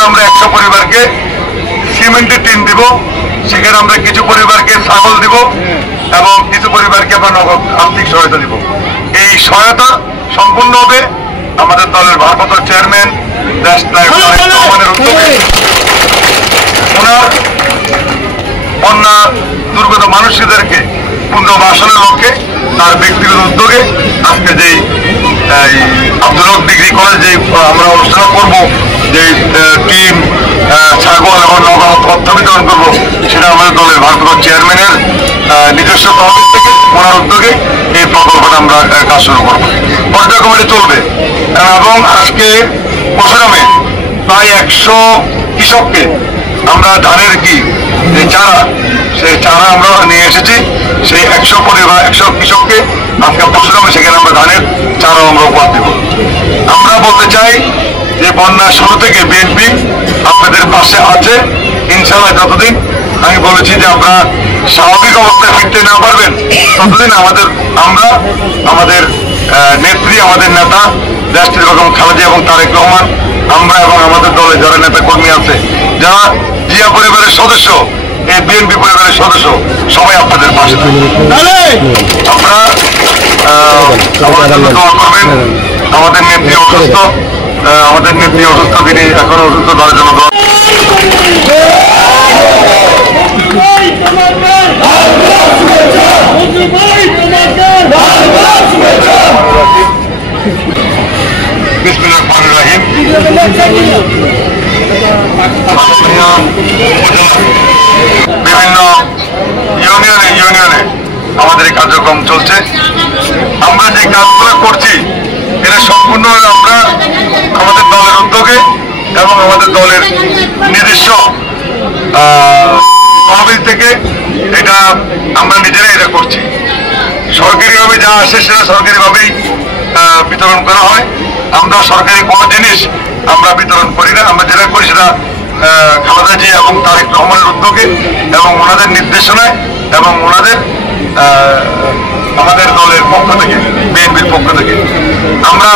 করে আমরা 100 পরিবারকে সিমেন্টের টিন দিব, সেখানে আমরা কিছু পরিবারকে ছাগল দিব এবং কিছু পরিবারকে আমরা নগদ আর্থিক সহায়তা দিব। এই সহায়তা সম্পূর্ণ হবে আমাদের দলের ভারপ্রাপ্ত চেয়ারম্যান দেশ নায়ক রহমানের উদ্যোগে। ওনার বন্যা দুর্গত মানুষদেরকে পুনর্বাসনের লক্ষ্যে তার ব্যক্তিগত উদ্যোগে আজকে যেই আব্দুল হক ডিগ্রি কলেজে আমরা অনুষ্ঠান করব, যে টিম ছাগল এবং নগদ অর্থ বিতরণ করবো, সেটা আমাদের দলের ভারপ্রাপ্ত চেয়ারম্যানের নিজস্ব তহবিল থেকে ওনার উদ্যোগে এই প্রকল্পটা আমরা কাজ শুরু করবো। পর্যায়ক্রমে চলবে এবং আজকে পরশুরামে প্রায় 100 কৃষককে আমরা ধানের যে চারা, সেই চারা আমরা নিয়ে এসেছি। সেই 100 পরিবার 100 কৃষককে আজকে পরশুরামে সেখানে আমরা ধানের চারা আমরা উপহার দেব। আমরা বলতে চাই যে বন্যার শুরু থেকে বিএনপি আপনাদের পাশে আছে ইনশাআল্লাহ। যতদিন আমি বলেছি যে আমরা স্বাভাবিক অবস্থায় ফিরতে না পারবেন, ততদিন আমাদের নেত্রী, আমাদের নেতা দেশটির বেগম খালেদা এবং তারেক রহমান, আমরা এবং আমাদের দলে যারা নেতা কর্মী আছে, যারা জিয়া পরিবারের সদস্য, এই বিএনপি পরিবারের সদস্য, সবাই আপনাদের পাশে আপনারা আমাদের জন্য দোয়া করবেন। আমাদের নেত্রী অসুস্থ, তিনি এখনো অসুস্থ, তার জন্য দোয়া। বিসমিল্লাহির রহমানির রহিম। বিভিন্ন ইউনিয়নে আমাদের এই কার্যক্রম চলছে। আমরা যে কাজগুলো করছি এটা সম্পূর্ণ আমরা আমাদের দলের উদ্যোগে এবং আমাদের দলের নিজস্ব তহবিল থেকে এটা আমরা নিজেরাই এটা করছি। সরকারিভাবে যা আসে সেটা সরকারিভাবেই বিতরণ করা হয়। আমরা সরকারি কোনো জিনিস আমরা বিতরণ করি না। আমরা যেটা করি সেটা খালেদা জিয়া এবং তারেক রহমানের উদ্যোগে এবং ওনাদের নির্দেশনায় এবং ওনাদের আমাদের দলের পক্ষ থেকে, বিএনপির পক্ষ থেকে আমরা